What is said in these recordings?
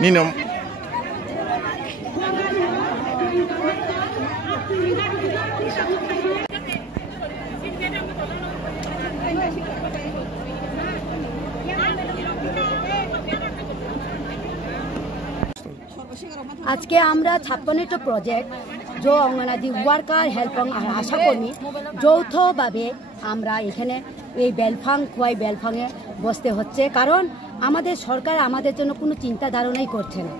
Nino. आज के আমরা 56টা প্রজেক্ট जो অঙ্গনাদি ওয়ার্কার হেল্পার আর আশাকর্মী যৌথভাবে আমরা এখানে এই বেলফাং খোয়াই বেলফাঙে বসতে হচ্ছে কারণ আমাদের সরকার আমাদের জন্য কোনো চিন্তা ধারণাই করছে না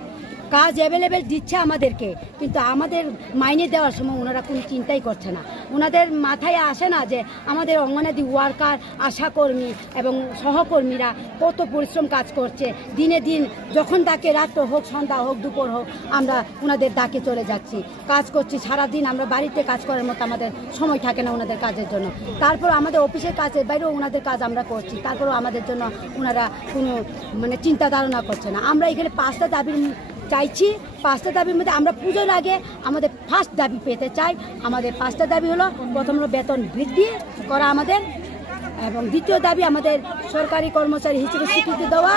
কাজ অ্যাভেলেবেল দিচ্ছে আমাদেরকে কিন্তু আমাদের মাইনে দেওয়ার সময় ওনারা কোনো চিন্তাই করছে না ওনাদের মাথায় আসে না যে আমাদের অঙ্গনাদি ওয়ার্কার আশাকর্মী এবং সহকর্মীরা কত পরিশ্রম কাজ করছে দিনে দিন যখন ডাকে রাত হোক সন্ধ্যা হোক দুপুর হোক আমরা ওনাদের ডাকে চলে যাচ্ছি কাজ করছি সারাদিন আমরা বাড়িতে কাজ করার মতো আমাদের সময় থাকে না ওনাদের কাজের জন্য তারপর আমাদের অফিসের কাজের বাইরেও ওনাদের কাজ আমরা করছি তারপরেও আমাদের জন্য ওনারা কোনো চিন্তা ধারণা করছে না আমরা এখানে 5টা দাবির চাইছি 5টা দাবির মধ্যে আমরা পুজোর আগে আমাদের ফার্স্ট দাবি পেতে চাই আমাদের 5টা দাবি হলো প্রথম হলো বেতন বৃদ্ধি করা আমাদের এবং দ্বিতীয় দাবি আমাদের সরকারি কর্মচারী হিসেবে স্বীকৃতি দেওয়া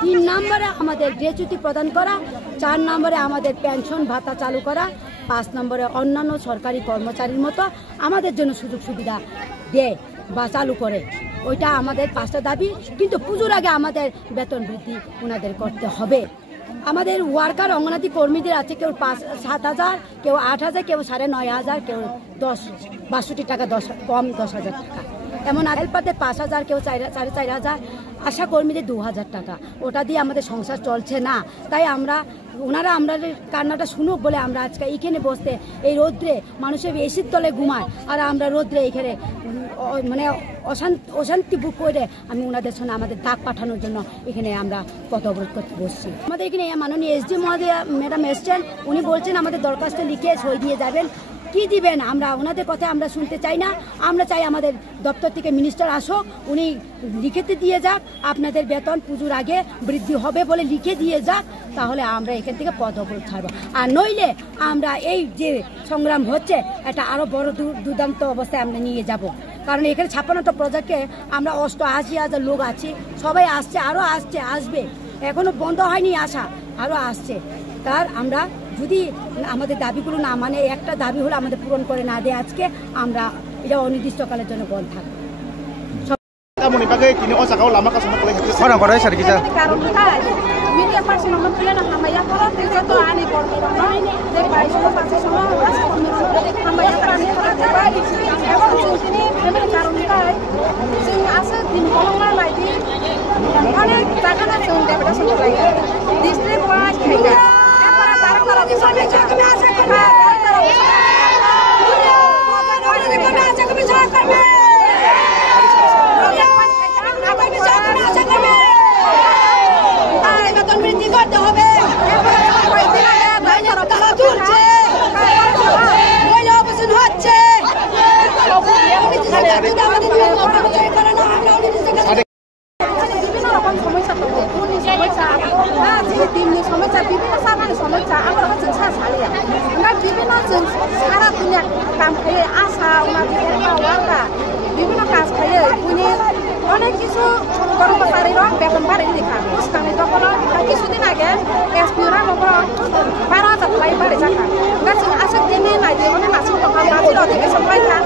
3 নম্বরে আমাদের গ্র্যাচুইটি প্রদান করা 4 নম্বরে আমাদের পেনশন ভাতা চালু করা 5 নম্বরে অন্যান্য সরকারি কর্মচারীর মতো আমাদের জন্য সুযোগ সুবিধা দেয় বা চালু করে ওইটা আমাদের 5টা দাবি কিন্তু পুজোর আগে আমাদের বেতন বৃদ্ধি ওনাদের করতে হবে আমাদের ওয়ার্কার অঙ্গনাদি কর্মীদের আছে কেউ 7,000 কেউ 8,000 কেউ 9,500 কেউ 62 টাকা কম 10,000 টাকা এমন হেল্পারদের 5,000 কেউ 4,500 আশা কর্মীদের 2,000 টাকা ওটা দিয়ে আমাদের সংসার চলছে না তাই ওনারা আমাদের কান্নাটা শুনুক বলে আমরা আজকে এখানে বসতে এই রোদ্রে মানুষের এসির তলে ঘুমায় আর আমরা রোদ্রে এখানে অশান্তি বুক করে আমি ওনাদের সঙ্গে আমাদের ডাক পাঠানোর জন্য এখানে আমরা পথ অবরোধ করতে বসছি আমাদের এখানে মাননীয় এসডি মহোদয়া ম্যাডাম এসছেন উনি বলছেন আমাদের দরখাস্ত লিখে সই দিয়ে যাবেন কি দিবেন আমরা ওনাদের কথা আমরা শুনতে চাই না আমরা চাই আমাদের দপ্তর থেকে মিনিস্টার আসুক উনি লিখিত দিয়ে যাক আপনাদের বেতন পুজোর আগে বৃদ্ধি হবে বলে লিখে দিয়ে যাক তাহলে আমরা এখান থেকে পথ অবরোধ ছাড়বো আর নইলে আমরা এই যে সংগ্রাম হচ্ছে এটা আরো বড় দুর্দান্ত অবস্থায় আমরা নিয়ে যাব কারণ এখানে 56টা প্রজেক্টে আমরা 88,000 লোক আছি সবাই আসছে আরো আসবে এখনো বন্ধ হয়নি আসা আরো আসছে তার আমরা যদি আমাদের দাবিগুলো না মানে একটা দাবি হলো আমাদের পূরণ করে না দেয় আজকে আমরা এটা অনির্দিষ্টকালের জন্য বন্ধ থাকবো অনেক কিছু কর্মচারীরা বেতন বাড়িয়ে দেখা উস্কানি তখন কিছুদিন আগে এসপিরা নগর 12,000 লাই বাড়ি যাকা গাছ আসে দিনে নাই মানে নাচি তখন বাজে অধিবেশন পাইতা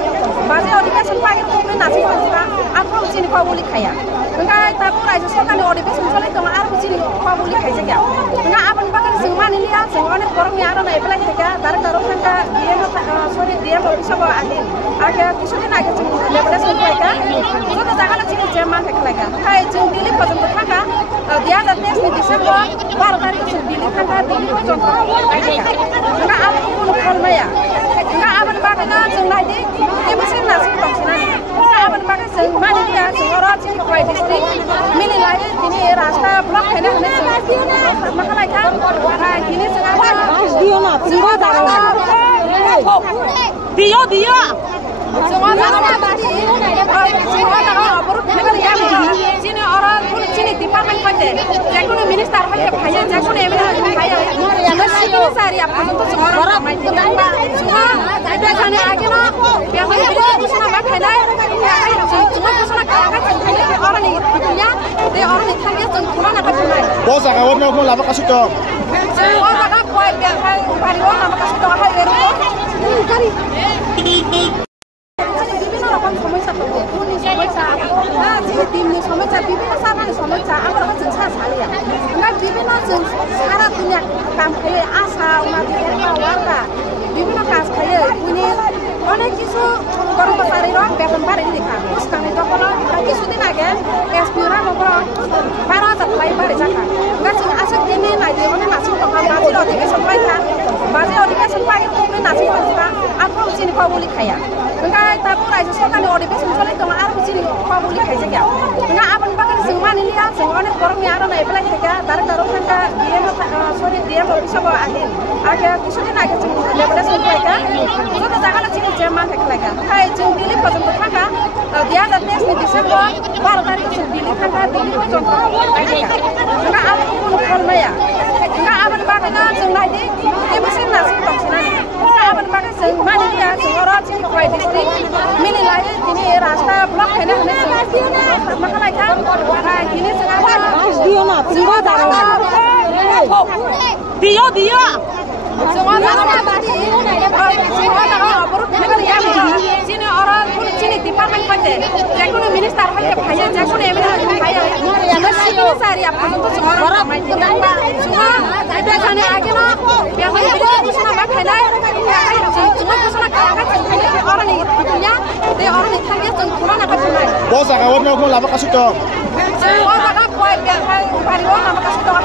বাজে অধিবেশন পাই তুমি নাচি পাইতা আপন চিনি পাবলি খায়া ওই তারপর রাজ্য সরকারি অধিবেশন চলে তো আর চিনি পাবলি খাইছে গিয়া না আপন বাগান जों मानिलिया जों अनेक गरमनि आर'नाइ बेलाय थाखा डाइरेक्टर थाखा सरि डिएम अफिसाव आगे কিছুদিন आगे जों लेबरेसन पाइका जों जागाना चिनि जेमान थाखलायगा थाय जों दिल्ली पर्यन्त थाखा 2023 डिसेम्बर 12 तारिख जों दिल्ली थाखा दिल्ली पर्यन्त आइका ना आबो कुनु खलमाया ना आबन बागाना जों नायदि एबोसोर नासि बांसिनानि आबन बागा जों मानिलिया जों अरा चिनि खय डिस्ट्रिक्ट मिलिलाय दिनै रास्ता ब्लक खायना होनो जों मा खालायखा दिनै जों दियो ना जों दारो दियो दियो जों जाना बादि चिनि अरा चिनि डिपार्टमेन्ट फाइते जेकुनु मिनिस्टार फाइते फाइया जेकुनु एमएलए फाइया सिनि सारि आपन तो अरा माइते नांबा जों आइबा खाने आगे ना बेखौ घोषणा मा फाइनाय जों घोषणा खालामगा जों अरा नि They already target on Corona Batunai. Bos agak warna mau lama kasih dong. Semua orang kuat biar pariwan nama kasih tahu hal itu. Cari. Bibina orang semua satu. Puni semua satu. Nah, jadi timnya semua satu. Bibina sama ni semua satu. Aku orang jenis sekali ya. Enggak bibina jenis sekarang punya kampanye asa umat kita warga. Bibina kas kaya punya অনেক কিছু কর্মচারী বেতন বাড়ি দেখা স্থানীয় তখন কিছুদিন আগে এসপিরা নগর 12,000 লাই বাড়ি থাকা গাছ আসে দিনে নাই দিয়ে মানে নাচি তখন বাজির অধিবেশন পাইতা বাজি অধিবেশন পাই তুমি নাচি থাকা আর চিনি পাবলি খাইয়া ओंखाय ताको रायजो सरकारनि अधिवेशन चले दं आरो चिनि पाबुलि खायसे गया ओंखा आबन बागान जों मानिलिया जों अनेक गरमनि आरो नाय बेलाय थाया डाइरेक्टर थांगा डीएम सरि डीएम अफिसाव आगे आगे কিছুদিন आगे जों लेबलेसन पाइका जत जागाला चिनि जे मान थाखायगा ओंखाय जों दिल्ली पर्यन्त थांगा 2023 डिसेम्बर 12 तारिख जों दिल्ली थांगा दिल्ली पर्यन्त आइगा ओंखा आबन कोन खलमाया ओंखा आबन बागान जों नायदि एबोसे नासि दंसनानि ओंखा आबन बागान जों मानिलिया जों अरा चिनि क्राइ मिली लायो दिनै रास्ता ब्लक खायनो हानाय जों मा खालायखा दिनै जोंहा दियो दियो दियो जोंहा बादि जोंहा दागा अबरुत थागल या चिनि अरा चिनि डिपार्टमेन्ट पाते जेकुनु मिनिस्टार हाय फायो जेकुनु एमएलए फायो जोंहा सिभिल सारिया फाजों जोंहा माइदि जोंहा आइदा जाने आगे न बेहाय घोषणा मा खायनाय जोंहा घोषणा खालामनाय जों अरानि दुनिया दे अरानि थांगे जों खुलाना बाथुनाय Bos agak warna mau lama kasih dong. जों अरागा कुवाय बेहाय पारिवान मा kasih दं